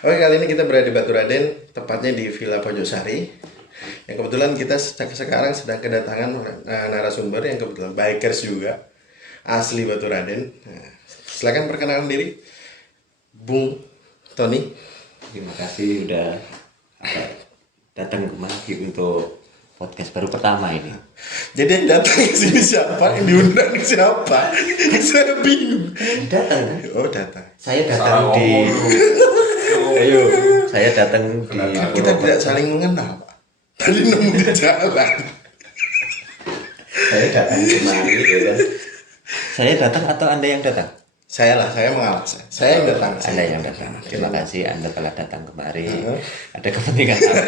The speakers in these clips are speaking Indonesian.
Oke, kali ini kita berada di Batu Raden, tepatnya di Villa Pojosari. Yang kebetulan kita sekarang sedang kedatangan narasumber yang kebetulan bikers juga, asli Batu Raden. Nah, silakan perkenalkan diri, Bung Tony. Terima kasih udah datang kemari untuk podcast baru pertama ini. Jadi yang datang ke sini siapa? Yang diundang siapa? Saya bingung. Datang. Oh, datang. Saya datang di. Ayo, saya datang di. Kita tidak saling mengenal, Pak. Tadi nemu di jalan. Saya datang kemari, ya kan? Saya datang atau Anda yang datang? Saya mengalah. Saya yang datang. Anda yang datang. Terima kasih Anda telah datang kemari. Ada kepentingan apa?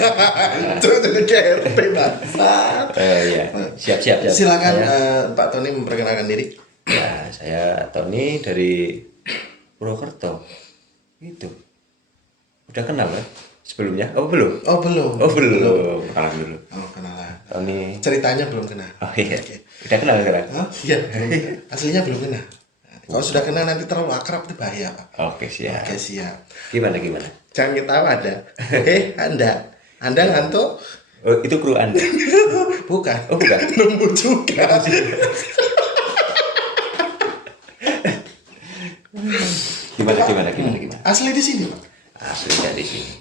Coba KRT bangsat. Iya. Siap. Silakan Saya- Pak Tony memperkenalkan diri. Ya, saya Tony dari Purwokerto. Itu. Udah kenal kan? Sebelumnya? Oh belum? Oh, belum. Oh belum. Kenalan dulu. Oh, kenalan. Tony. Ceritanya belum kenal. Oh iya. Oke. Udah kenal sekarang? Oh, iya, belum. Aslinya belum kenal. Kalau sudah kenal nanti terlalu akrab itu bahaya, Pak. Oke siap. Oke, siap. Gimana? Jangan ketawa ada. Anda ngantuk? Oh itu kru Anda? Bukan. Oh bukan. Nemu juga. Gimana? Asli di sini, Pak. Asli dari sini.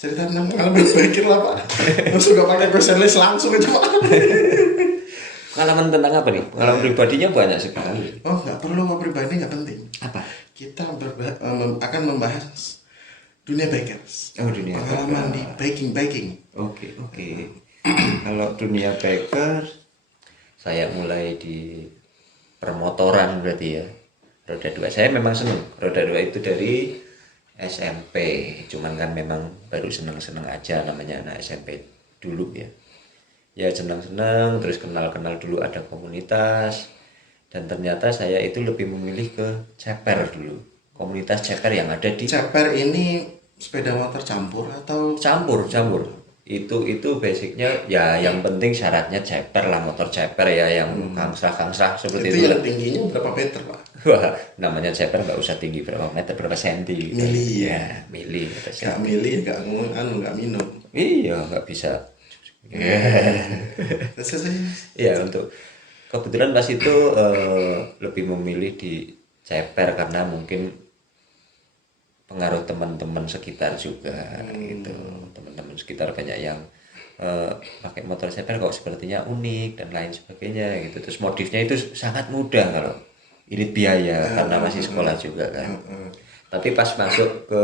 Cerita tentang pengalaman biker lah, Pak. Langsung gak pakai question list langsung aja, Pak. Pengalaman tentang apa nih? Pengalaman pribadinya banyak sekali. Oh, nggak perlu, mau pribadi nggak penting. Apa? Kita akan membahas dunia bikers. Oh dunia Pengalaman di biker. biking. Oke. Kalau dunia biker, saya mulai di permotoran berarti ya. Roda 2. Saya memang seneng. Roda 2 itu dari SMP. Cuman kan memang baru seneng-seneng aja namanya anak SMP dulu ya. Ya senang-senang terus kenal-kenal dulu ada komunitas dan ternyata saya itu lebih memilih ke ceper dulu. Komunitas ceper yang ada di Ceper ini sepeda motor campur atau campur. Itu basicnya ya yang penting syaratnya ceper lah, motor ceper ya yang kangsah seperti itu itu. yang tingginya berapa meter, Pak? Wah, namanya ceper nggak usah tinggi berapa meter, berapa senti. Mili Ya, mili atau Nggak senti. milih, nggak minum. Iya, nggak bisa. Terus Ya untuk kebetulan pas itu lebih memilih di ceper karena mungkin pengaruh teman-teman sekitar juga gitu. Teman-teman sekitar banyak yang pakai motor ceper kok sepertinya unik dan lain sebagainya gitu. Terus modifnya itu sangat mudah kalau irit biaya karena masih sekolah juga kan. Tapi pas masuk ke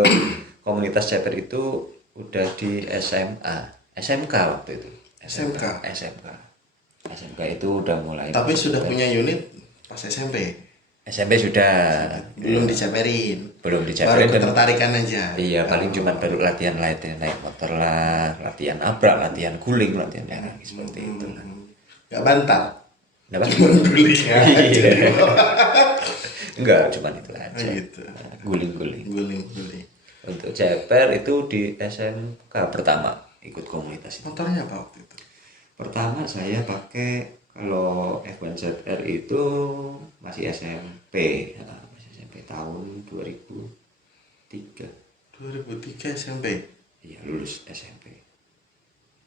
komunitas ceper itu udah di SMK waktu itu. SMK itu udah mulai. tapi sudah punya unit pas SMP sudah belum diceperin, belum baru dicapai dan ketertarikan aja. iya paling cuma baru latihan naik motor lah, latihan abrak, latihan guling, latihan seperti itu. Nggak bantal, Kenapa? guling aja. Enggak, cuma itu aja. Gitu. Guling-guling. Guling. Untuk ceper itu di SMK pertama ikut komunitas itu. Motornya apa waktu itu? Pertama saya pakai kalau F1ZR itu masih SMP, masih SMP tahun 2003. 2003 SMP. Iya lulus SMP.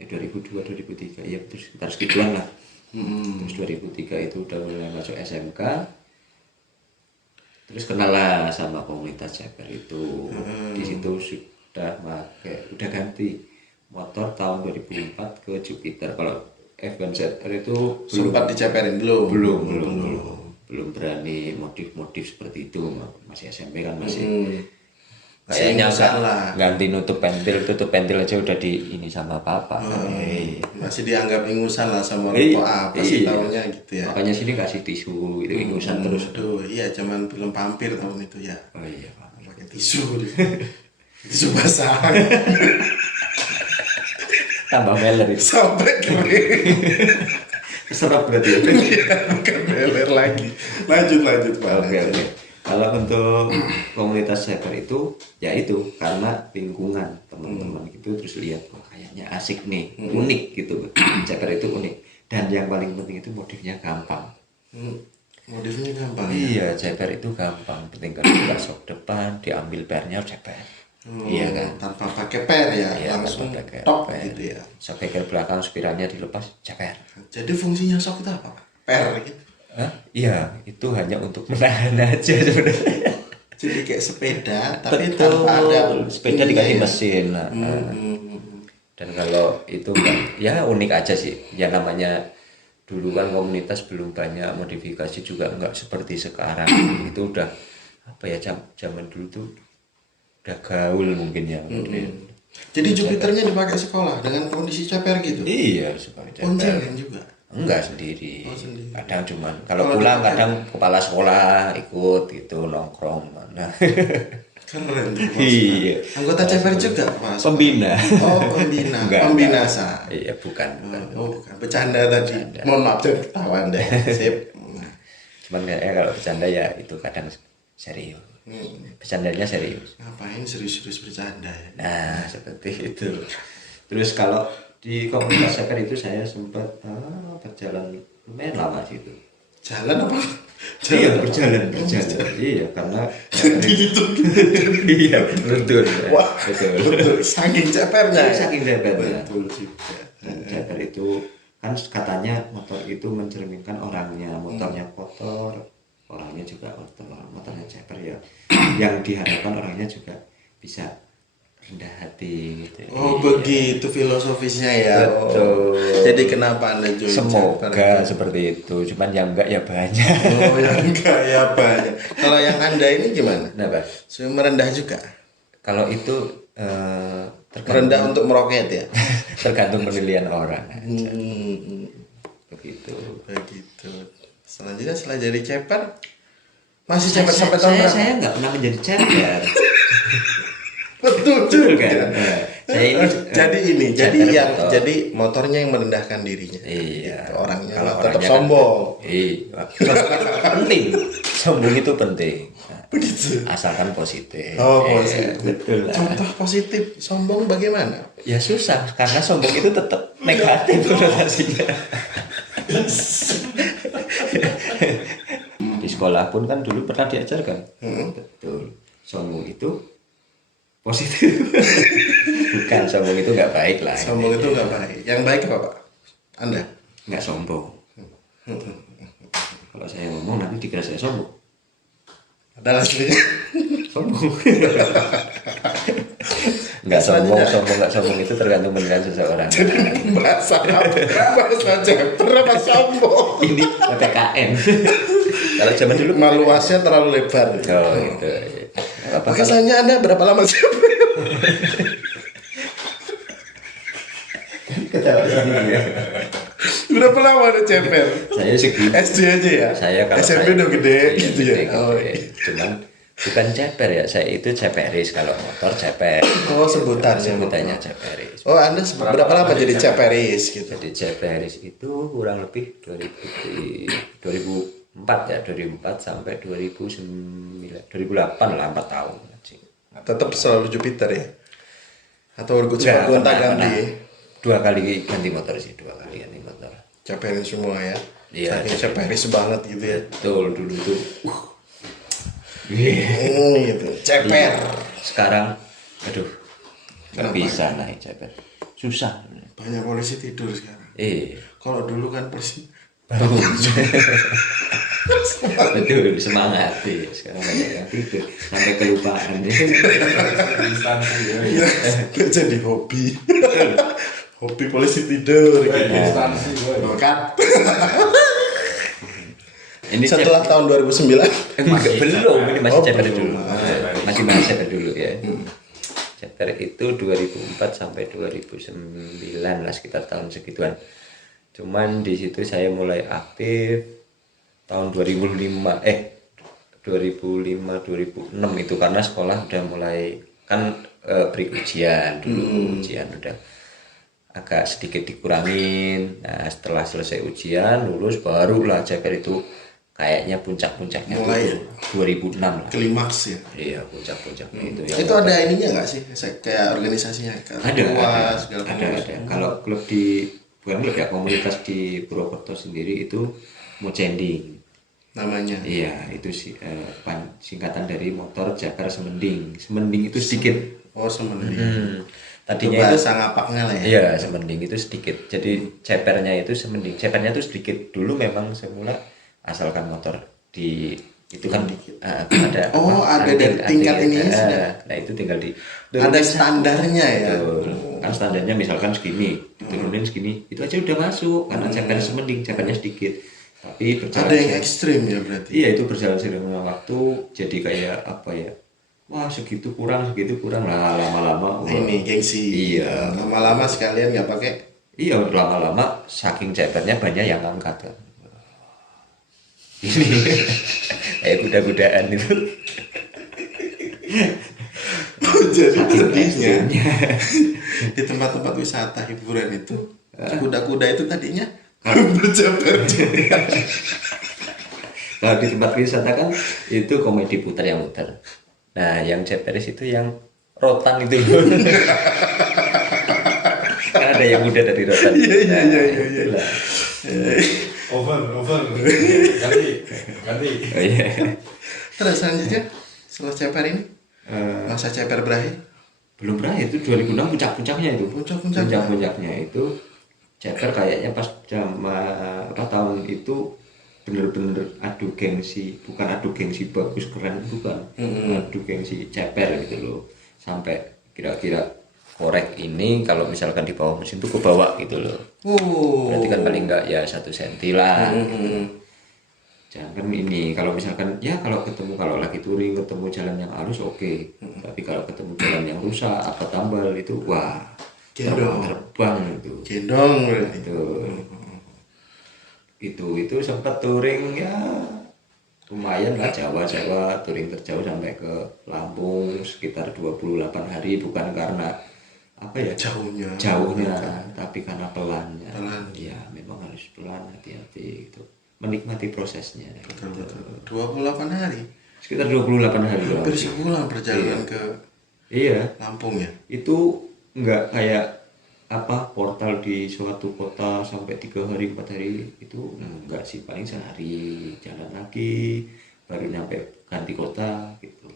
2002 2003 ya terus sekitar segituan lah. Terus 2003 itu udah mulai masuk SMK. Terus kenal lah sama komunitas ceper itu. Di situ udah ganti motor tahun 2004 ke Jupiter. Kalau F1ZR itu Sempat diceperin belum berani modif seperti itu, masih SMP kan masih kayaknya Ingusan lah. ganti tutup pentil aja udah di ini sama papa. Masih dianggap ingusan lah sama Iya, rokok apa sih iya. tahunnya gitu ya. Makanya sini kasih tisu itu ingusan terus. Aduh, iya zaman film vampir tahun itu ya. Oh iya Pak. Pakai tisu. Tisu basah Tambah meler itu. sampai kering. Serap berarti. Bukan beler lagi. Lanjut Pak. Oke. Kalau untuk komunitas ceper itu ya itu karena lingkungan teman-teman gitu terus lihat wah kayaknya asik nih, unik gitu. Ceper itu unik dan yang paling penting itu modifnya gampang. Modifnya gampang ya. Iya, ceper itu gampang. Penting kan buka sok depan, diambil pernya ceper. Iya kan? Tanpa pakai per ya, Iya, langsung tanpa pakai top per. gitu ya. Sok bekel belakang spiralnya dilepas, ceper. Jadi fungsinya sok itu apa? Per gitu. Hah? Iya, itu hanya untuk menahan aja sebenarnya. Jadi kayak sepeda tapi Betul. tanpa ada Sepeda ininya dikasih ya. mesin. Nah, dan kalau itu ya unik aja sih. Ya namanya dulu kan komunitas belum banyak, modifikasi juga nggak seperti sekarang. Itu udah apa ya, zaman dulu tuh udah gaul mungkin ya. Jadi Jupiternya dipakai sekolah dengan kondisi ceper gitu. Iya, sebagai Boncengan juga. enggak sendiri. Oh, sendiri. Kadang cuman kalau Kalau pulang dipakai- kadang kepala sekolah ikut gitu nongkrong. Nah, Keren tuh. iya. Anggota ceper juga Mas. Pembina. Oh, pembina. Enggak, Pembinasa. Iya, bukan. Oh, bukan. Bercanda tadi. Mohon maaf jangan ketahuan deh. Sip. Cuman kayaknya kalau bercanda ya itu kadang serius. Bercandanya serius. Ngapain serius-serius bercanda ya? Nah, seperti itu. Terus kalau di komunitas ceper itu saya sempat berjalan lumayan lama sih itu. Jalan apa? Iya, berjalan. Iya, karena Jadi itu. iya, betul. Wah, Betul. betul. Saking cepernya. ya? Saking cepernya. Betul juga. Ceper itu kan katanya motor itu mencerminkan orangnya, motornya kotor, orangnya juga kotor, motornya ceper ya. Yang diharapkan orangnya juga bisa rendah hati gitu. Oh, Iya. begitu filosofisnya ya. Betul. Oh. Jadi kenapa Anda join Semoga ceper? seperti itu, cuman yang enggak ya banyak. Oh, yang enggak ya banyak. Kalau yang Anda ini gimana? Nah, Pak, Saya merendah juga. kalau itu Merendah untuk meroket ya. tergantung penilaian orang. Begitu. Begitu. Selanjutnya setelah jadi ceper masih ceper Saya- sampai tahun berapa? saya nggak pernah menjadi ceper. Betul Betul juga. kan? Nah, saya ini jadi ceper yang betul. jadi motornya yang merendahkan dirinya. Iya. Gitu. Orangnya Kalau tetap orangnya kan- sombong. Iya. Penting. Sombong itu penting. Nah, Begitu. asalkan positif. Oh, Iya, positif. betul. lah. Contoh positif sombong bagaimana? Ya susah karena sombong itu tetap negatif konotasinya. Di sekolah pun kan dulu pernah diajarkan. Betul. Sombong itu positif. Bukan, sombong itu nggak baik lah. Sombong itu nggak baik. Yang baik apa Pak? Anda? Nggak sombong. Kalau saya ngomong nanti dikira saya sombong. Adalah aslinya. Sombong. Nggak sombong, nggak sombong itu tergantung penilaian seseorang. Bahasa apa? Bahasa ceper apa sombong? Ini PPKN. Kalau zaman dulu Maluasnya terlalu lebar. oh gitu. Apa kalau Biasanya Anda berapa lama ceper? ketawa sendiri ya? Berapa lama ada ceper? Saya segitu. SD aja ya? Saya kalau SMP saya- udah gede iya, gitu ya? gede, Oh, gede. Cuman bukan ceper ya, saya itu ceperis. Kalau motor ceper. oh sebutan Sebutannya ceperis. Oh Anda berapa lama jadi ceperis gitu? Jadi ceperis itu kurang lebih 2004 ya, 2004 sampai 2008 lah, 4 tahun. Tetap selalu Jupiter ya? Atau Enggak, gonta pernah. ganti? 2 kali ganti motor sih, 2 kali ganti motor. Ceperin semua ya? Iya. Saking ceperis banget gitu ya? Betul, dulu tuh. Gitu. Ceper. Sekarang, aduh, nggak Kenapa? bisa naik ceper. Susah. Banyak polisi tidur sekarang. Kalau Kalau dulu kan polisi bangun. Betul, semangat sih. Sekarang banyak yang tidur sampai kelupaan. ya, jadi hobi. Hobi polisi tidur gitu. Oh, kan? Ini Setelah tahun 2009 belum, ini masih Oh, ceper belum. dulu. Masih ceper dulu ya. Ceper itu 2004 sampai 2009 lah, sekitar tahun segituan. Cuman di situ saya mulai aktif tahun 2005 2006 itu karena sekolah udah mulai kan beri ujian dulu. Ujian udah agak sedikit dikurangin. Nah, setelah selesai ujian lulus barulah ceper itu kayaknya puncak-puncaknya Mulai tuh 2006 lah. klimaks ya. Iya, puncak-puncaknya itu. Itu ada ininya nggak sih? Kayak organisasinya? ada, segala ada. Kalau klub bukan klub ya, komunitas di Purwokerto sendiri itu mau changing. namanya. Iya, itu sih singkatan dari motor ceper semending. Semending itu sedikit. Oh, semending. Itu Tadinya itu bahasa ngapaknya lah ya. iya, semending itu sedikit. Jadi cepernya itu semending. Cepernya itu sedikit. Dulu memang semula asalkan motor di itu kan ada Oh, ada anting, dari tingkat anting, ini sudah. nah itu tinggal di Ada standarnya ya. betul. Kan standarnya misalkan segini, diturunin segini, itu aja udah masuk karena ceper semending, cepernya sedikit. Tapi berjalan Ada yang ekstrim ya berarti. iya itu berjalan seiring dengan waktu jadi kayak apa ya? Wah segitu kurang lah lama-lama. Nah, ini gengsi. Iya. Lama-lama sekalian nggak pakai. Iya lama-lama saking cepernya banyak yang angkat kan. Ini kayak kuda-kudaan itu. Jadi tadinya di tempat-tempat wisata hiburan itu kuda-kuda itu tadinya berjalan. Kalau di tempat wisata kan itu komedi putar yang muter. Nah yang ceperis itu yang rotan itu. Kan ada yang muda dari rotan. Iya. Over ganti Oh, iya. Terus selanjutnya setelah ceper ini masa ceper berakhir. Belum berakhir itu 2006 puncak-puncaknya itu. Puncak-puncaknya itu ceper kayaknya pas tahun itu bener-bener adu gengsi, bukan adu gengsi bagus keren bukan, adu gengsi ceper gitu loh, sampai kira-kira korek ini kalau misalkan di bawah mesin tuh ke bawah gitu loh. Berarti kan paling enggak ya 1 senti lah. Gitu. Jangan ini kalau misalkan ya kalau lagi touring ketemu jalan yang halus oke. Tapi kalau ketemu jalan yang rusak apa tambal itu wah terbang itu. Gendong Itu sempat touring ya lumayan lah Jawa touring terjauh sampai ke Lampung sekitar 28 hari bukan karena apa ya jauhnya tapi karena pelannya. Ya memang harus pelan hati-hati gitu menikmati prosesnya. Betul. 28 hari sekitar 28 hari hampir sebulan perjalanan ke Lampung ya. Itu enggak kayak apa portal di suatu kota sampai 3 hari 4 hari itu enggak sih, paling sehari jalan lagi baru nyampe ganti kota gitu.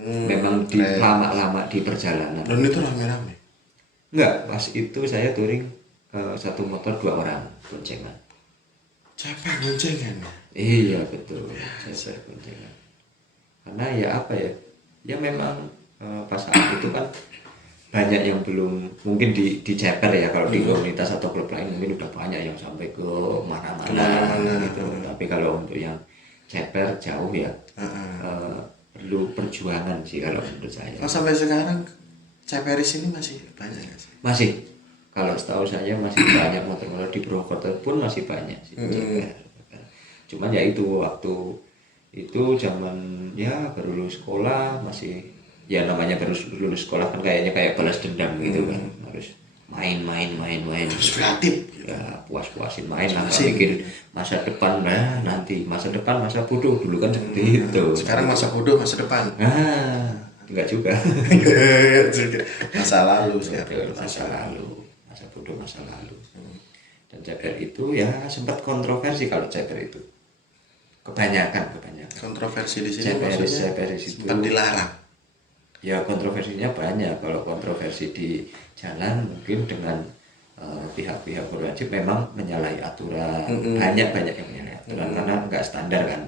Memang lama-lama di perjalanan. Dan itu rame-rame. Enggak, pas itu saya touring satu motor 2 orang boncengan. Ceper boncengan. Iya betul, ceper boncengan. Karena ya apa ya? Ya memang pas saat itu kan banyak yang belum mungkin di ceper ya, kalau di komunitas atau klub lain mungkin udah banyak yang sampai ke mana-mana gitu. Tapi kalau untuk yang ceper jauh ya perlu perjuangan sih kalau menurut saya. Oh, sampai sekarang ceperis ini masih banyak nggak sih? Masih, kalau setahu saya masih banyak motor-motor di Purwokerto pun masih banyak sih ceper. Cuman ya itu waktu itu zaman ya baru lulus sekolah masih ya namanya baru lulus sekolah kan kayaknya kayak balas dendam gitu kan, harus main Terus kreatif ya puas-puasin main lah, mikir masa depan nanti masa bodoh dulu kan seperti itu. Sekarang masa bodoh masa depan. Enggak juga. Masa lalu sekarang. Masa bodoh masa lalu. Dan ceper itu ya sempat kontroversi kalau ceper itu. Kebanyakan. Kontroversi di sini maksudnya sempat dilarang. Ya kontroversinya banyak. Kalau kontroversi di jalan mungkin dengan pihak-pihak berwajib memang menyalahi aturan. Banyak yang menyalahi aturan karena nggak standar kan.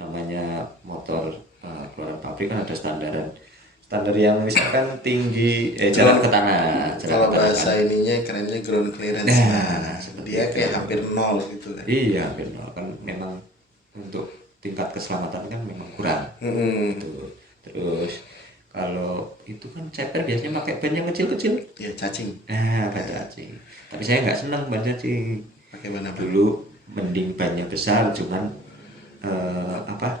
Namanya motor keluaran pabrik kan ada standar yang misalkan tinggi jalan ke tanah. Kalau bahasa ininya kerennya ground clearance. Dia kayak hampir nol gitu kan. Iya hampir nol kan, memang untuk tingkat keselamatan kan memang kurang. Gitu. Terus kalau itu kan ceper biasanya pakai ban yang kecil-kecil. Ya cacing. Ban cacing. Tapi saya nggak senang ban cacing. Pakai ban apa? Dulu mending bannya besar cuman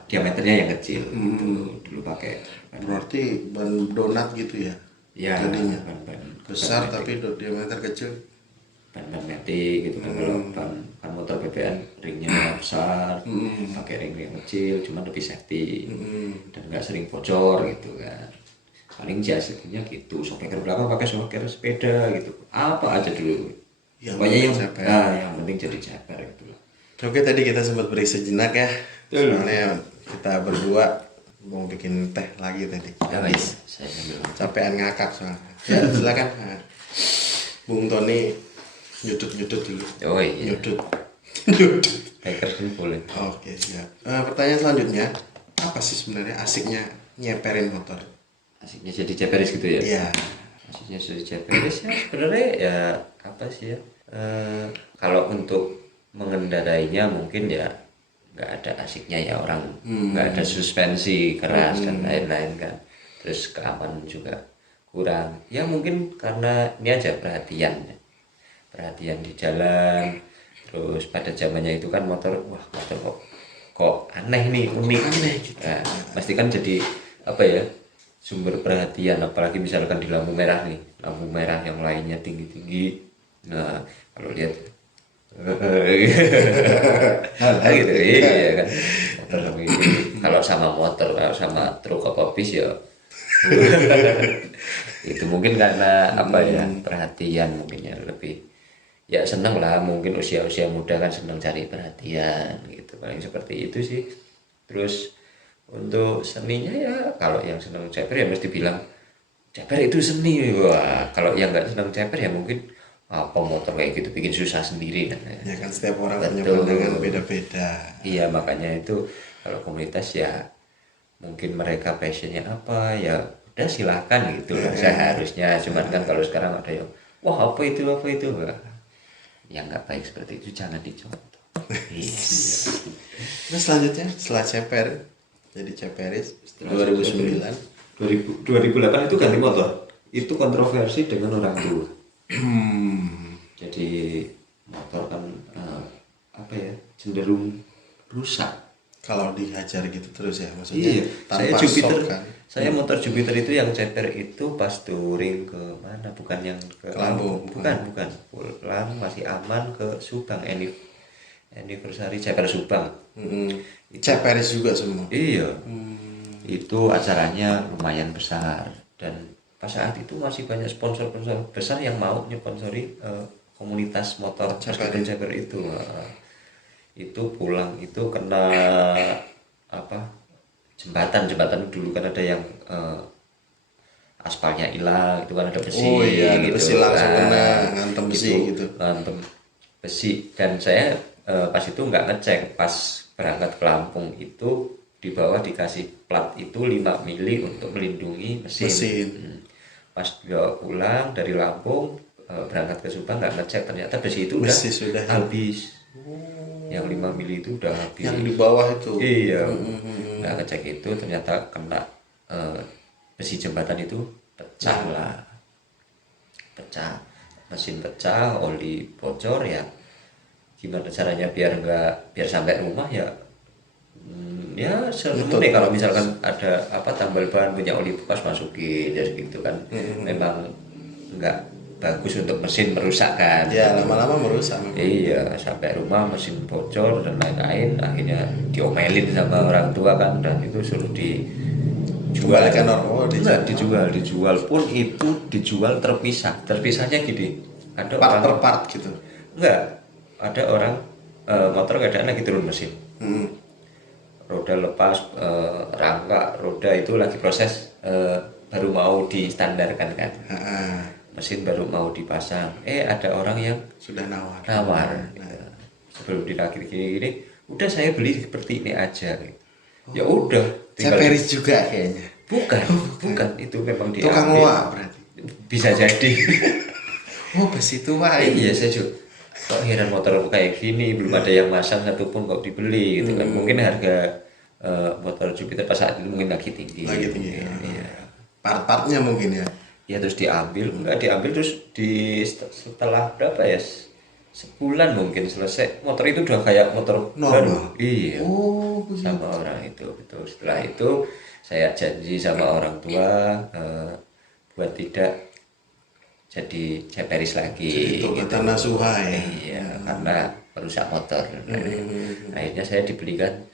diameternya yang kecil gitu. Dulu pakai berarti ban donat gitu ya. Ya jadinya ban besar tapi diameter kecil. Ban metik gitu kan. Kalau ban motor BBN ringnya besar, pakai ring yang kecil cuman lebih safety dan nggak sering bocor gitu kan. Paling jasanya gitu, shocker belakang pakai shocker sepeda gitu, apa aja dulu pokoknya yang penting jadi ceper gitu. Oke, tadi kita sempat beri sejenak ya Soalnya kita berdua mau bikin teh lagi tadi. Ya guys, saya ambil. Capean ngakak soalnya. Ya, silakan. Nah, Bung Tony nyudut dulu. Oh iya, Nyudut. hacker pun boleh. Oke, siap. Pertanyaan selanjutnya, apa sih sebenarnya asiknya nyeperin motor? Asiknya jadi ceperis gitu ya? Iya. Asiknya jadi ceperis ya sebenarnya ya apa sih ya? Kalau untuk mengendarainya mungkin ya nggak ada asiknya ya orang, nggak ada suspensi keras dan lain-lain kan. Terus keamanan juga kurang. Ya mungkin karena ini aja perhatian di jalan. Terus pada zamannya itu kan motor kok aneh nih, unik. Gitu. Nah, pasti kan jadi apa ya, sumber perhatian, apalagi misalkan di lampu merah nih, lampu merah yang lainnya tinggi-tinggi. Nah kalau lihat gitu, iya kan, motor sama ini. Kalau sama motor, kalau sama truk apa bis ya itu mungkin karena apa ya, perhatian mungkin ya, lebih ya seneng lah, mungkin usia muda kan seneng cari perhatian gitu, paling seperti itu sih. Terus untuk seninya ya, kalau yang seneng ceper ya mesti bilang ceper itu seni. Wah, kalau yang nggak seneng ceper ya mungkin apa motor kayak gitu bikin susah sendiri kan. Ya kan setiap orang punya Betul. pandangan beda-beda. Iya, makanya itu kalau komunitas ya mungkin mereka passionnya apa ya udah silahkan gitu lah seharusnya. Cuman kan kalau sekarang ada yang wah apa itu wah, yang nggak baik seperti itu jangan dicontoh. Iya. Nah selanjutnya setelah ceper jadi ceperis 2009. 2008 itu ganti motor. Itu kontroversi dengan orang tua. Jadi motor kan apa ya, cenderung rusak. Kalau dihajar gitu terus ya, maksudnya Iya, saya tanpa Jupiter, shock kan. saya motor Jupiter itu yang ceper itu pas touring ke mana, bukan yang ke Lampung. bukan, pulang masih aman ke Subang, anniversary ceper Subang. Ceperis juga semua. Iya, itu acaranya lumayan besar dan pas saat itu masih banyak sponsor besar yang mau nyponsori komunitas motor ceper itu. Itu pulang itu kena apa, jembatan dulu kan ada yang aspalnya hilang, itu kan ada besi. Oh iya, ada gitu. besi langsung Nah, kena ngantem besi gitu. Ngantem besi, dan saya pas itu nggak ngecek, pas berangkat ke Lampung itu di bawah dikasih plat itu 5 mili untuk melindungi mesin. Pas dia pulang dari Lampung berangkat ke Subang nggak ngecek, ternyata besi itu Sudah habis. Yang 5 mili itu udah habis. Yang di bawah itu. Iya. Nggak ngecek itu, ternyata kena besi jembatan itu pecah lah. Pecah. Mesin pecah, oli bocor ya. Gimana caranya biar sampai rumah ya? Ya sebenarnya kalau misalkan ada apa tambal ban punya oli bekas masukin ya gitu kan. Memang nggak bagus untuk mesin, merusak kan. Ya lama-lama merusak. Iya, sampai rumah mesin bocor dan lain-lain, akhirnya diomelin sama orang tua kan, dan itu suruh dijual. Kembalikan orang. Dijual pun itu dijual terpisahnya gini, ada Part orang per part gitu. enggak, ada orang motor keadaan lagi turun mesin, roda lepas, rangka roda itu lagi proses, baru mau distandarkan kan, mesin baru mau dipasang, ada orang yang Sudah nawar. gitu. Sebelum dirakit gini udah saya beli seperti ini aja gitu. Ya udah, Ceperis juga kayaknya. bukan itu memang diambil. Tukang loak berarti. Bisa jadi. Oh besi tua Iya, saya juga kok heran motor kayak gini belum ada yang masang satupun kok dibeli gitu kan. Mungkin harga motor Jupiter pas saat itu mungkin lagi tinggi. Iya. Part-partnya mungkin ya. Ya terus diambil terus setelah berapa ya, sebulan mungkin selesai, motor itu udah kayak motor normal. baru. Iya. Oh Sama orang itu betul. Setelah itu saya janji sama orang tua buat tidak jadi ceperis lagi. Itu kata nasuha ya. Iya, karena merusak motor. Akhirnya saya dibelikan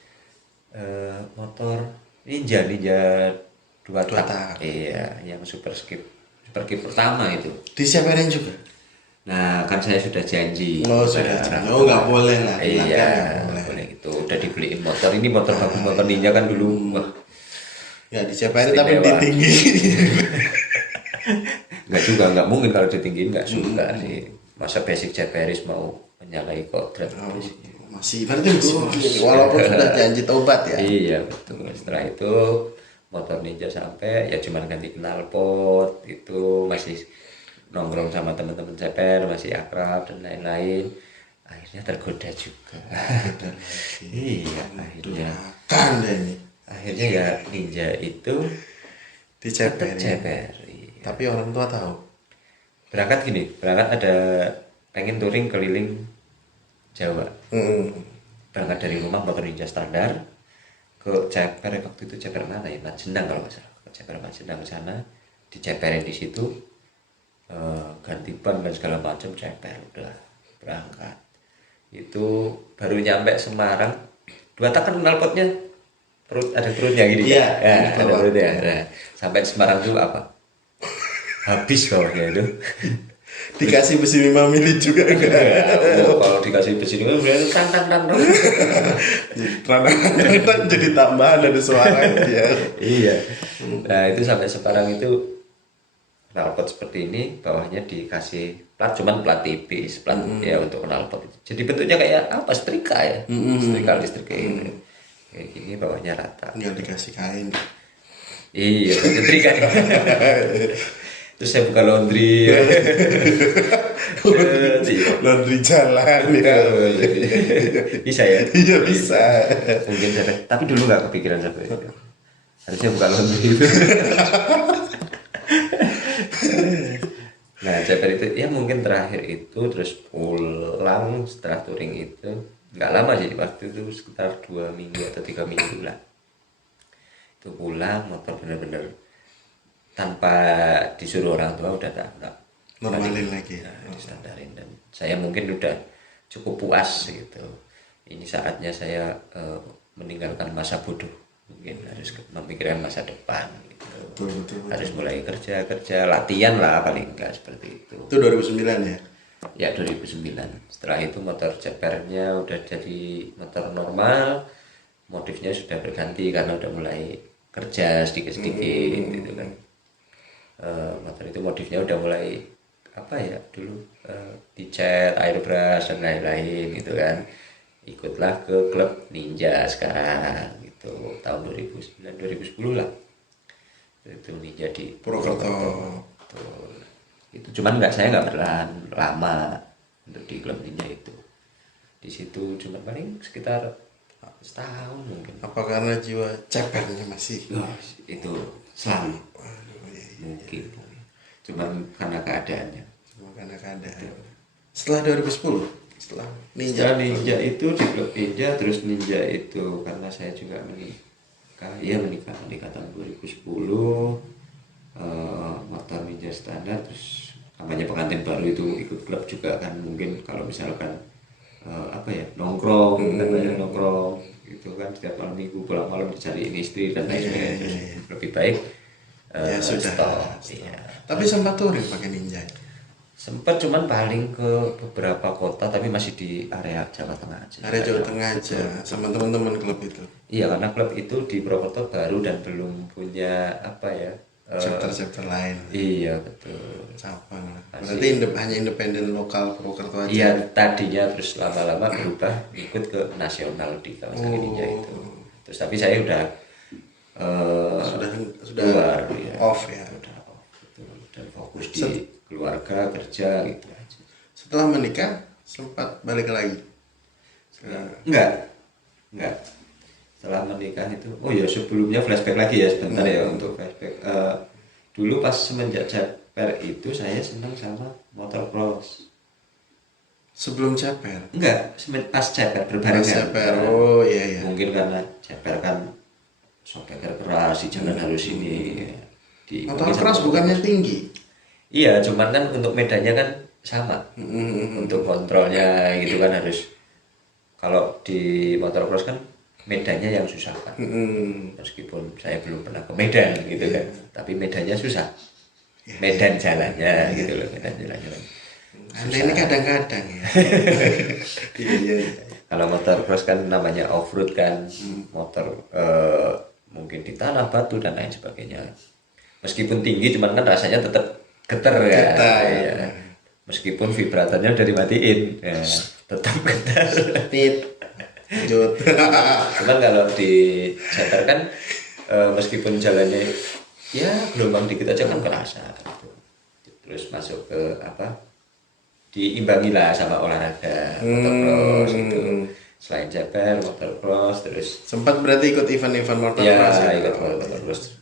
motor Ninja 2 tak. Iya, yang super skip pertama itu. Diceperin juga. Nah, kan saya sudah janji. Oh sudah jangan. Oh nggak boleh lah. Iya, Nggak boleh. boleh itu. Udah dibeliin motor. Ini motor bagus, motor Ninja kan dulu. Wah, Ya diceperin tapi Istimewa. ditinggi. nggak juga, nggak mungkin kalau ditinggiin nggak suka sih. Masa basic Ceperis mau menyalahi kodrat. Masih berarti masih begini, walaupun sudah janji tobat ya. Iya betul. Setelah itu motor Ninja sampai ya cuman ganti knalpot itu, masih nongkrong sama teman-teman ceper, masih akrab dan lain-lain. Akhirnya tergoda juga. Iya akhirnya. Kan deh ini Akhirnya ya Ninja itu tetap diceperin. ceper. Iya. Tapi orang tua tahu. Berangkat ada pengen touring keliling Jawa. Berangkat dari rumah motor Ninja standar ke Ceper, waktu itu Ceper mana ya, Majenang kalau nggak salah, ke Ceper Majenang ke sana, diceperin di situ, ganti ban dan segala macam, Ceper udah berangkat. Itu baru nyampe Semarang, 2 tak kan knalpotnya ada perutnya gini. Iya, ya, di ada bawah. perutnya. Nah, sampai Semarang tuh apa? Habis bawahnya itu. Dikasih besi 5 mili juga enggak? Kalau dikasih besi ini udah tang. Kadang-kadang jadi tambahan ada suaranya ya. Iya. Nah itu sampai sekarang itu knalpot seperti ini, bawahnya dikasih plat, cuman plat tipis, plat ya untuk knalpot itu. Jadi bentuknya kayak apa? Setrika ya, setrika listrik kayak gini. Kayak gini bawahnya rata. Tinggal dikasih kain. Iya, setrika. Terus saya buka laundry. Laundry jalan ya. Bisa ya? Iya bisa. Mungkin sampai, tapi dulu nggak kepikiran sampai itu. Harusnya buka laundry itu. Nah, Ceper itu ya mungkin terakhir itu terus pulang setelah touring itu nggak lama sih, waktu itu sekitar 2 minggu atau 3 minggu lah. Itu pulang motor bener-bener tanpa disuruh orang tua udah tak Normalin lagi. distandarin, dan saya mungkin udah cukup puas gitu. Ini saatnya saya meninggalkan masa bodoh, mungkin harus memikirkan masa depan gitu. Betul. Harus mulai kerja latihan lah paling enggak, seperti itu. Itu 2009 ya. Ya 2009. Setelah itu motor Cepernya udah jadi motor normal, modifnya sudah berganti karena udah mulai kerja sedikit-sedikit gitu kan. Motor itu modifnya udah mulai apa ya dulu, dicat, airbrush dan lain-lain gitu kan. Ikutlah ke klub Ninja sekarang gitu, tahun 2009 2010 lah. Itu Ninja di Purwokerto. Betul. Itu cuman saya nggak bertahan lama untuk di klub Ninja itu. Di situ cuma paling sekitar setahun mungkin. Apa karena jiwa cepernya masih? Itu selalu mungkin. Cuman karena keadaannya. Cuma karena keadaan. Setelah 2010, setelah Setelah Ninja. Ninja itu di klub Ninja, terus Ninja itu karena saya juga menikah tahun 2010, motor Ninja standar, terus namanya pengantin baru itu ikut klub juga kan, mungkin kalau misalkan nongkrong kan banyak nongkrong gitu kan, setiap malam minggu pulang malam dicariin istri dan lain sebagainya. Lebih baik Ya sudah. stop. Iya. Tapi sempat touring pakai Ninja. Sempat cuman paling ke beberapa kota, tapi masih di area Jawa Tengah aja. Area Jawa Tengah aja sama teman-teman klub itu. Iya, karena klub itu di Purwokerto baru dan belum punya Chapter-chapter lain. iya betul. Cabang lah. Masih. Berarti hanya independen lokal Purwokerto aja. Iya, tadinya terus lama-lama berubah ikut ke nasional di kawasan Ninja itu. Terus tapi saya udah Sudah keluar, ya. off ya. Udah off, betul. Dan fokus di keluarga, kerja gitu aja. Setelah menikah sempat balik lagi. Enggak. Setelah menikah itu, oh ya sebelumnya flashback lagi ya sebentar ya untuk flashback. Dulu pas semenjak Ceper itu saya senang sama motor cross. Sebelum Ceper. Enggak, pas Ceper Pas berbarengan. Ceper. Oh iya. Mungkin karena Ceper kan sobeker keras di jalan halus ini. Motor keras bukannya tinggi. Iya, cuman kan untuk medannya kan sama. Untuk kontrolnya gitu kan harus. Kalau di motor cross kan medannya yang susah kan. Meskipun saya belum pernah ke Medan gitu kan, tapi medannya susah. Medan jalannya gitu loh, medan jalannya. Anda ini kadang-kadang ya. Iya, iya, iya. Kalau motor cross kan namanya off road kan, motor mungkin di tanah, batu dan lain sebagainya. Meskipun tinggi, cuman kan rasanya tetap getar ya. Getar. Iya. Meskipun vibratornya udah dimatiin, ya, tetap getar. Tit. Lanjut. Cuman kalau di ceper kan meskipun jalannya ya gelombang dikit aja kan kerasa. Gitu. Terus masuk ke apa? Diimbangi lah sama olahraga motocross itu. Selain ceper, motocross, terus Sempat berarti ikut event-event motocross ya ya? ikut motocross.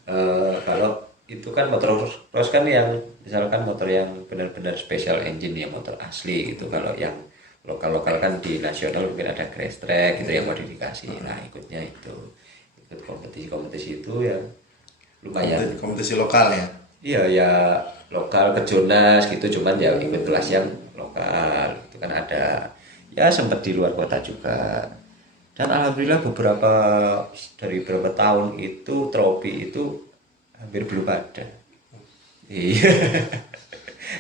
Kalau itu kan motocross kan yang misalkan motor yang benar-benar special engine ya, motor asli gitu. Kalau yang lokal-lokal kan di nasional mungkin ada crash track gitu yang modifikasi. Nah ikutnya itu ikut kompetisi-kompetisi itu yang lumayan. Kompetisi lokal ya? Iya ya lokal ke Jonas gitu, cuman ya ikut kelas yang lokal itu kan ada ya sempat di luar kota juga. Dan alhamdulillah dari beberapa tahun itu trofi itu hampir belum ada. Iya.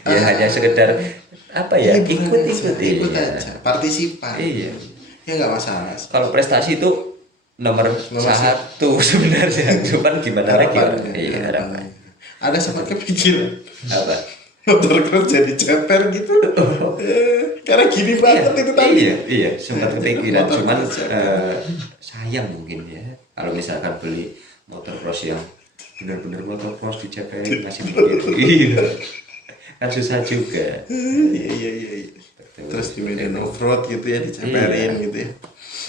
Ya hanya sekedar apa ya ikut iya. aja, partisipan. Iya. Ya nggak masalah. Kalau prestasi itu nomor satu sebenarnya, cuman gimana lagi? Iya harapan. Ada sempat kepikiran Apa? motocross jadi ceper gitu. Karena gini banget itu tadi. Iya, sempat kepikiran, Motor cuman cross. sayang mungkin ya. Kalau misalkan beli motor cross yang benar-benar motor cross diceperin masih begitu, iya. Kan susah juga. Iya. Terus di medan off road gitu ya diceperin gitu ya.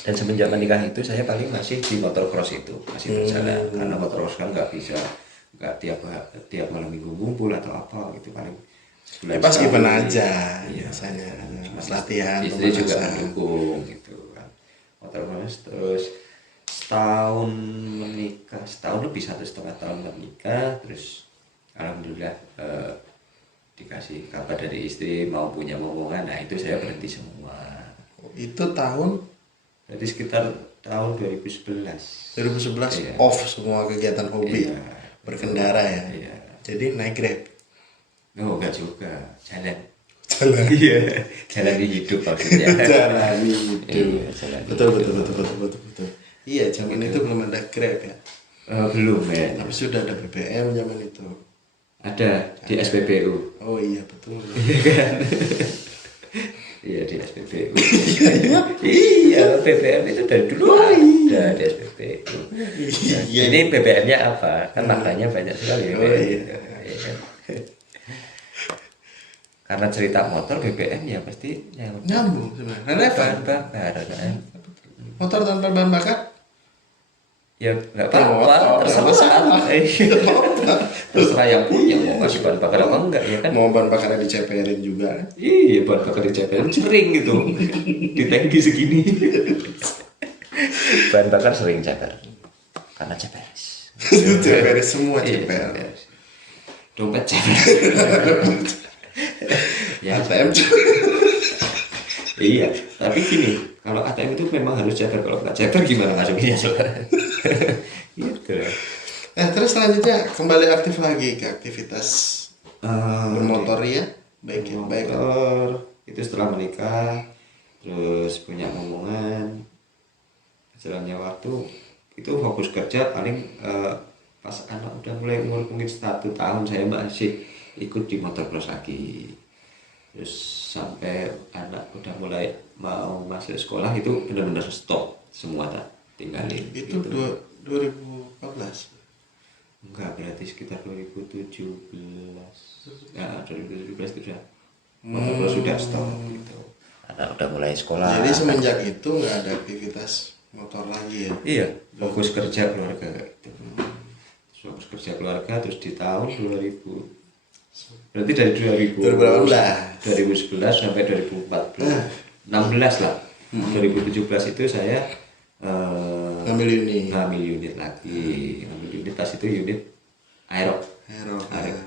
Dan semenjak menikah itu saya paling masih di motor cross itu masih berjalan karena motor cross kan nggak tiap malam minggu ngumpul atau apa gitu, paling Ya, pas sekali. event aja Iya. biasanya. Pas latihan, Istri juga pemanasan. mendukung gitu kan motor cross. Terus setahun menikah, setahun lebih 1,5 tahun menikah, terus alhamdulillah dikasih kabar dari istri mau punya momongan. Nah itu saya berhenti semua. Itu tahun Jadi sekitar tahun 2011. 2011 Iya. off semua kegiatan hobi. Iya. Berkendara ya. Iya. Jadi naik Grab. Oh enggak juga, jalan. Jalan. Iya, jalan di hidup maksudnya. Jalani hidup. Iya, jalan Betul, hidup. betul. Iya, zaman itu belum ada Grab ya. Belum ya. Tapi sudah ada BBM zaman itu. Ada di SPBU. Oh iya, betul. Iya kan? Iya di SPBU. Iya, BBM itu dari dulu ada di SPBU. Iya. Ini BBM-nya apa? Kan maknanya banyak sekali. Oh, iya. Iya kan? Karena cerita motor BBM ya pasti Nyambung sebenarnya. Relevan. bahan bakar kan. Motor tanpa bahan bakar? Ya nggak Ya, motor, apa-apa, nggak terserah. masalah. Iya. Terserah yang punya mau kasih bahan bakar apa enggak ya kan. Mau bahan bakarnya diceperin juga kan? Iya, bahan bakar diceperin sering gitu. Di tangki segini. Bahan bakar sering ceper. Karena ceperis. Ceperin semua Iya, ceper. ceperis. Dompet ceper. Ya, ATM iya, tapi gini, kalau ATM itu memang harus ceper. Kalau nggak ceper gimana masukinnya coba? Gitu. terus selanjutnya kembali aktif lagi ke aktivitas bermotor ya, baik Motor itu setelah menikah, terus punya omongan, jalannya waktu itu fokus kerja. Paling pas anak udah mulai umur mungkin 1 tahun saya masih ikut di motocross lagi. Terus sampai anak udah mulai mau masuk sekolah itu benar-benar stop semua, tak tinggalin. itu gitu. 2014. Enggak, berarti sekitar 2017. Nah, 2017 itu sudah motocross sudah stop gitu. Anak udah mulai sekolah. Jadi semenjak itu nggak ada aktivitas motor lagi ya? Iya, fokus kerja keluarga gitu. Fokus kerja keluarga, terus di tahun 2000 berarti dari 2018. 2011 sampai 2014 16 lah. 2017 itu saya Ngambil unit lagi. Ngambil unit pas itu unit Aerox.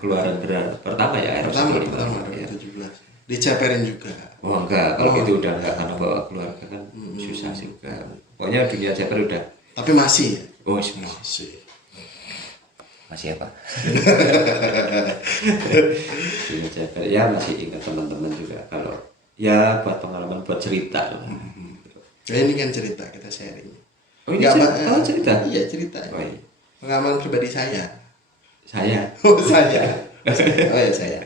Keluaran pertama ya Aerox. Pertama Ya. 2017. Diceperin juga. Oh enggak, kalau itu udah enggak, karena bawa keluarga kan susah juga. Pokoknya dunia ceper udah. Tapi masih ya? Oh Masih. masih apa? Dulu CPR ya masih ingat teman-teman juga kalau ya buat pengalaman buat cerita lah. Nah, ini kan cerita kita sharing. Oh ini Nggak, cerita? Oh cerita? Iya cerita. Oh, iya. Pengalaman pribadi saya. Saya. Oh saya. Oh ya saya.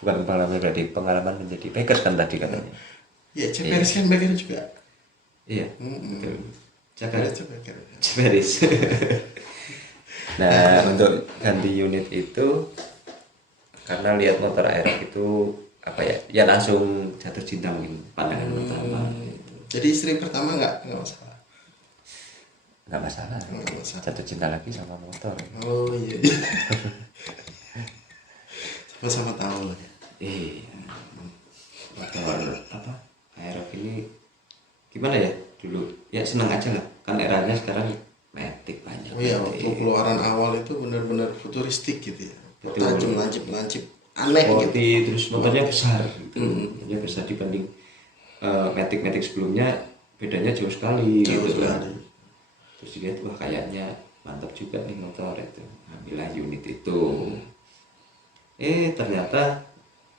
Bukan pengalaman berarti pengalaman menjadi backers kan tadi katanya. Iya, Ceperis kan backer juga. Iya. Betul. Ceperis backer. Ceperis. Nah, untuk ganti unit itu karena lihat motor Aerox itu apa ya? Ya langsung jatuh cinta mungkin pandangan pertama. Jadi istri pertama nggak masalah. Nggak masalah. Nggak masalah. Jatuh cinta lagi sama motor. Oh iya. Sama-sama tahu lah ya. Iya. Motor apa? Aerox ini gimana ya dulu? Ya senang aja lah. Kan eranya sekarang Matic banyak. Oh iya, Matic. waktu keluaran awal itu benar-benar futuristik gitu ya. Betul. Tajam, lancip, aneh gitu. Terus motornya besar gitu. Motornya besar dibanding Matic sebelumnya, bedanya jauh sekali Jauh gitu kan. sekali. Terus dilihat wah kayaknya mantap juga nih motor itu. Ambillah unit itu. Ternyata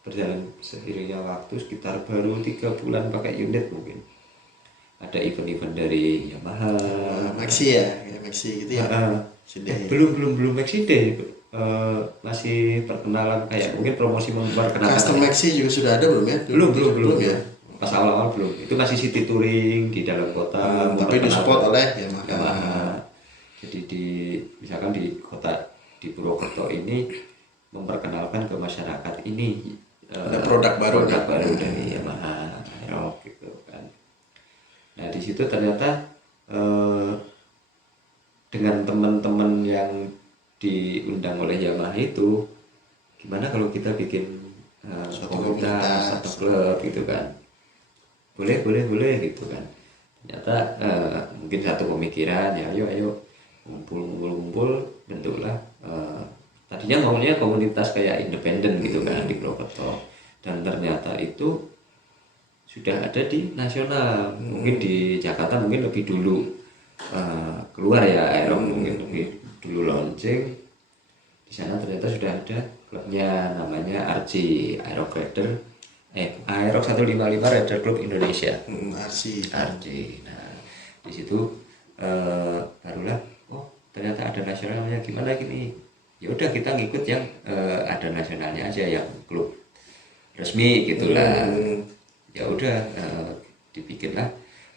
berjalan seiringnya waktu sekitar baru 3 bulan pakai unit mungkin. Ada event-event dari Yamaha, Maxi ya, kayak Maxi gitu ya. belum Maxi Day. Masih perkenalan kayak mungkin promosi memperkenalkan. Custom Maxi juga sudah ada belum ya? Belum ya. Pas awal-awal belum. Itu masih city touring di dalam kota. Tapi disupport oleh Yamaha. Jadi misalkan di kota di Purwokerto ini memperkenalkan ke masyarakat ini ada produk baru dari Yamaha Aerox gitu kan. Nah di situ ternyata dengan teman-teman yang diundang oleh Yamaha itu gimana kalau kita bikin komunitas atau klub gitu kan, boleh gitu kan. Ternyata mungkin satu pemikiran ya ayo kumpul bentuklah tadinya maunya komunitas kayak independen gitu kan di Purwokerto, dan ternyata itu sudah ada di nasional. Mungkin di Jakarta mungkin lebih dulu keluar ya Aerox, mungkin lebih dulu launching. Di sana ternyata sudah ada klubnya namanya RC Aerox Rider Aerox 155 Rider Club Indonesia. RC. Nah di situ barulah ternyata ada nasionalnya. Gimana gini, ya udah kita ngikut yang ada nasionalnya aja, yang klub resmi gitulah. Ya udah dibikinlah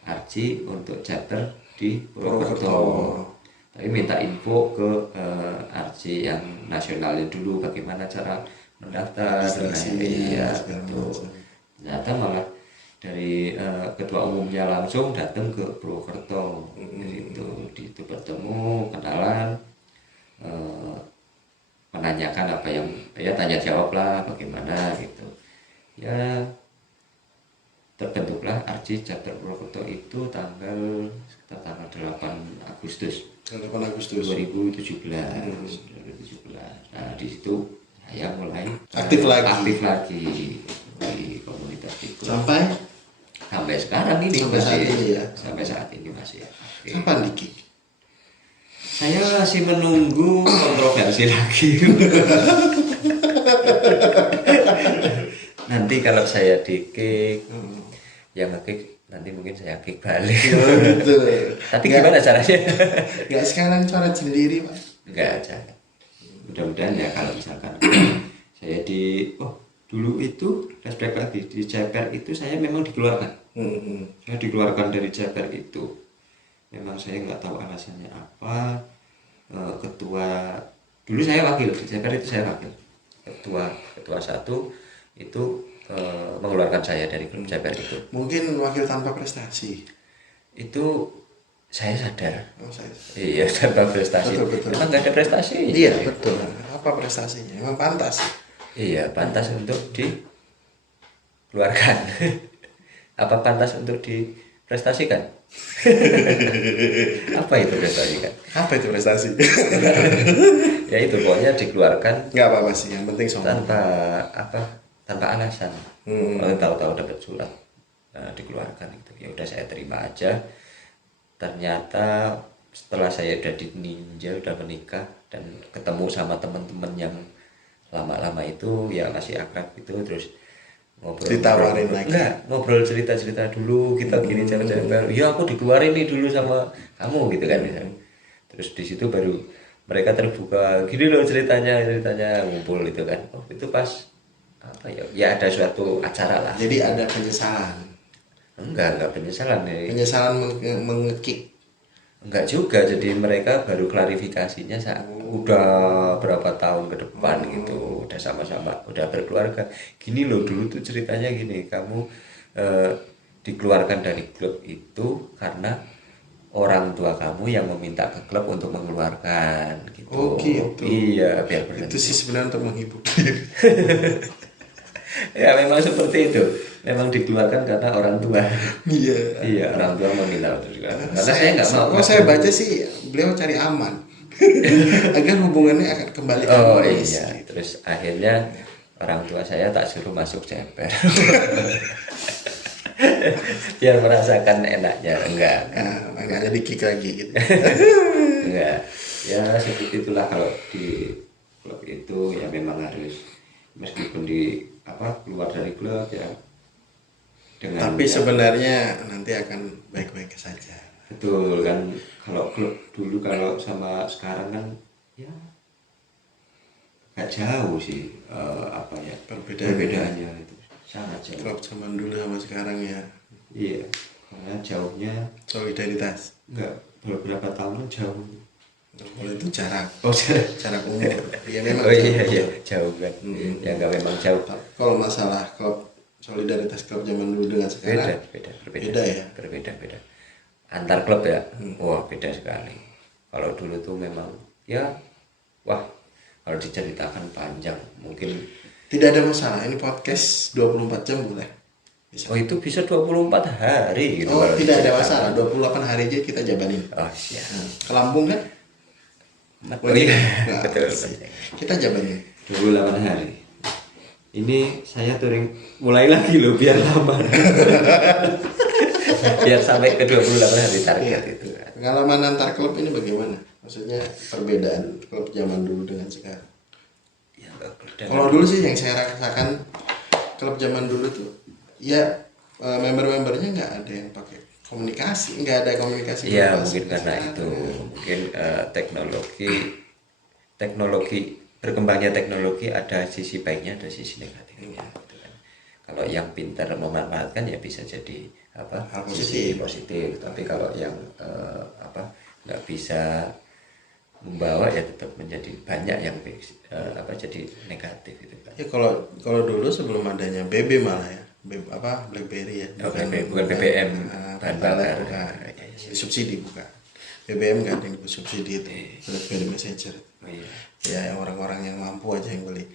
RC untuk charter di Purwokerto. Tapi minta info ke RC yang nasionalnya dulu, bagaimana cara mendaftar. Ya gitu. Ternyata malah dari ketua umumnya langsung datang ke Purwokerto. Itu bertemu, kenalan, menanyakan apa yang ya tanya jawab lah bagaimana gitu. Ya terbentuklah RC Chapter Purwokerto itu sekitar tanggal 8 Agustus 2017. Nah di situ saya mulai aktif lagi di komunitas itu sampai sekarang ini sampai saat ini masih aktif. Kapan Diki? Saya masih menunggu kontroversi lagi. Nanti kalau saya di-kick, yang nge-kick nanti mungkin saya kick balik. Gitu. Tapi gimana caranya? Nggak sekarang cara sendiri Pak? Nggak aja. Mudah-mudahan ya kalau misalkan saya dulu itu flashback lagi di CPR itu saya memang dikeluarkan. Saya dikeluarkan dari CPR itu. Memang saya nggak tahu alasannya apa. Ketua dulu saya wakil di CPR itu, saya wakil. Ketua satu itu mengeluarkan saya dari klub CPR itu. Mungkin wakil tanpa prestasi. Itu saya sadar. Saya. Iya, tanpa prestasi. Betul. Emang nggak ada prestasi. Iya, betul. Apa prestasinya? Emang pantas. Iya, pantas untuk dikeluarkan. Apa pantas untuk diprestasikan? Apa itu prestasikan? Apa itu prestasi? Ya itu pokoknya dikeluarkan. Nggak apa-apa sih, yang penting sombong. Tanpa alasan. Kalau tahu-tahu dapat surat dikeluarkan itu, ya udah saya terima aja. Ternyata setelah saya udah di Ninja, udah menikah dan ketemu sama teman-teman yang lama-lama itu ya masih akrab gitu, terus ngobrol, Ditawarin lagi. enggak, ngobrol cerita-cerita dulu kita gini cara-cara, ya aku dikeluarin nih dulu sama kamu gitu kan misalnya. Terus di situ baru mereka terbuka gini loh ceritanya ngumpul itu kan. Oh itu pas apa ya, ya ada suatu acara lah. Jadi ada penyesalan. Enggak penyesalan ya. Penyesalan mengekik. Enggak juga, jadi mereka baru klarifikasinya saat udah berapa tahun ke depan gitu, udah sama-sama, udah berkeluarga. Gini loh dulu tuh ceritanya gini, kamu dikeluarkan dari klub itu karena orang tua kamu yang meminta ke klub untuk mengeluarkan gitu. Oh gitu. Iya, biar berhenti. Itu sih sebenarnya untuk menghibur. Ya memang seperti itu. Memang dikeluarkan karena orang tua. Iya. Iya, orang tua meminta untuk dikeluarkan. Karena saya nggak mau. Kalau saya baca sih beliau cari aman. Agar hubungannya akan kembali Oh harmonis. iya, terus akhirnya orang tua saya tak suruh masuk ceper. Biar merasakan enaknya. Enggak. Nah, nggak ada kick lagi gitu. Enggak. Ya seperti itulah kalau di klub itu ya memang harus, meskipun di keluar dari klub ya dengan Tapi sebenarnya nanti akan baik-baik saja. betul kan, kalau klub dulu kalau sama sekarang kan ya gak jauh sih perbedaannya itu sangat jauh. Klub zaman dulu sama sekarang ya. Iya, karena jauhnya Solidaritas. enggak beberapa tahun jauh. Kalau itu jarak. Oh jarak. Jarak umur. Ya memang. Oh iya jauh. iya jauh kan. Ya enggak memang jauh. Kalau masalah klub solidaritas klub zaman dulu dengan sekarang Berbeda beda ya. Berbeda. Antar klub ya, wah beda sekali. Kalau dulu tuh memang ya, wah kalau diceritakan panjang mungkin. Tidak ada masalah, ini podcast 24 jam boleh. Bisa. Oh itu bisa 24 hari gitu. Oh kalau tidak ada diceritakan. masalah, 28 hari aja kita jabanin. Oh siap. Ke Lampung kan? Oh iya, Nah, betul. kita jabanin. 28 hari. Ini saya touring mulai lagi loh biar lama. Biar sampai ke 28 hari target itu. Pengalaman antar klub ini bagaimana? Maksudnya perbedaan klub zaman dulu dengan sekarang. Ya, Kalau dulu sih yang saya rasakan klub zaman dulu tuh ya member-membernya nggak ada yang pakai komunikasi, nggak ada komunikasi. ya bebas. mungkin karena itu mungkin teknologi berkembangnya teknologi ada sisi baiknya ada sisi negatifnya gitu kan. Kalau yang pintar memanfaatkan ya bisa jadi Hal sisi positif, tapi kalau yang nggak bisa membawa ya tetap menjadi banyak yang jadi negatif gitu kan. Ya kalau dulu sebelum adanya BB malah ya, BlackBerry ya. Bukan BBM bahan bakar. Bukan. Subsidi bukan. BBM nggak ada yang subsidi itu. BlackBerry Messenger. Oh, iya. Ya yang orang-orang yang mampu aja yang beli.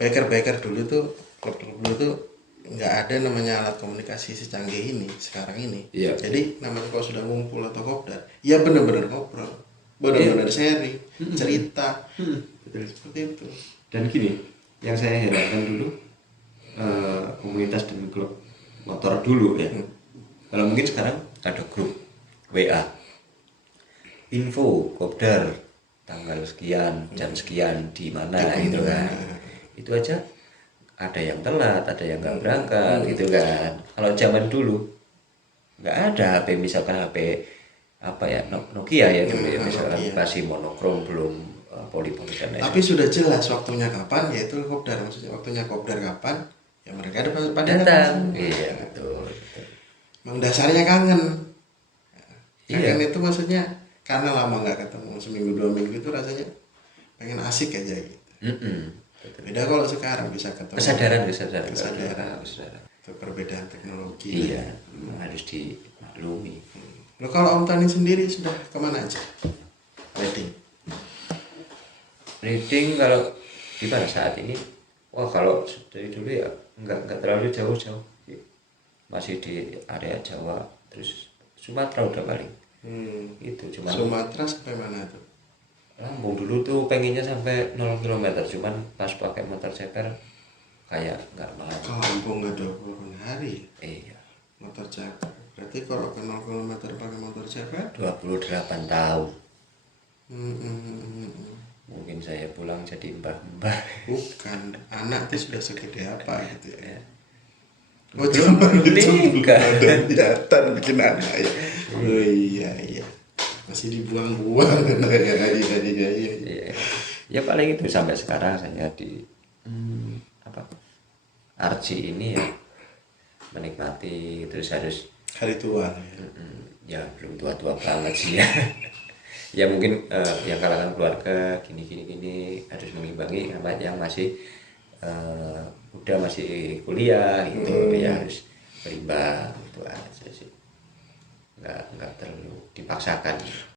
Baker dulu tuh klub-klub dulu tuh nggak ada namanya alat komunikasi secanggih ini sekarang ini. Iya. Jadi namanya kalau sudah ngumpul atau kopdar, ya benar-benar ngobrol, benar-benar sharing, cerita, Betul. seperti itu. Dan gini, yang saya herankan dulu komunitas dan klub motor dulu ya. Kalau mungkin sekarang ada grup WA, info kopdar tanggal sekian jam sekian di mana gitu kan. Itu aja ada yang telat, ada yang nggak berangkat gitu kan. Kalau zaman dulu nggak ada HP, misalkan HP Nokia ya dulu ya, misalkan masih monokrom, belum polipon dan lain. Tapi sudah jelas waktunya kapan, yaitu kopdar. Maksudnya waktunya kopdar kapan, ya mereka ada pada datang. Iya betul. Memang dasarnya kangen. Iya. Kangen itu maksudnya karena lama nggak ketemu, seminggu 2 minggu itu rasanya pengen asik aja gitu. Beda kalau sekarang bisa ketemu. Kesadaran. Itu perbedaan teknologi. Iya, memang harus dimaklumi. Lo kalau Om Tani sendiri sudah kemana aja? Reading kalau di pada saat ini, wah kalau dari dulu ya nggak terlalu jauh, masih di area Jawa, terus Sumatera udah paling. Itu cuma Sumatera sampai mana tuh? Lampung dulu tuh pengennya sampai 0 km, cuman pas pakai motor ceper kayak nggak mau. Kalau Lampung nggak 20 hari. Iya. Motor ceper. Berarti kalau ke 0 km pakai motor ceper 28 tahun. mungkin saya pulang jadi mbah-mbah. Bukan, anak itu sudah segede apa gitu ya. Oh, Belum zaman itu nikah. belum ada niatan bikin anak ya. Oh iya iya. Masih dibuang-buang. Iya. Iya. Ya paling itu sampai sekarang saya di apa Arji ini ya menikmati, terus harus Hari tua ya. ya belum tua-tua banget sih ya. Ya mungkin yang kalangan keluarga gini harus mengimbangi sama yang masih udah masih kuliah gitu ya harus berimbang, itu aja sih, nggak terlalu dipaksakan.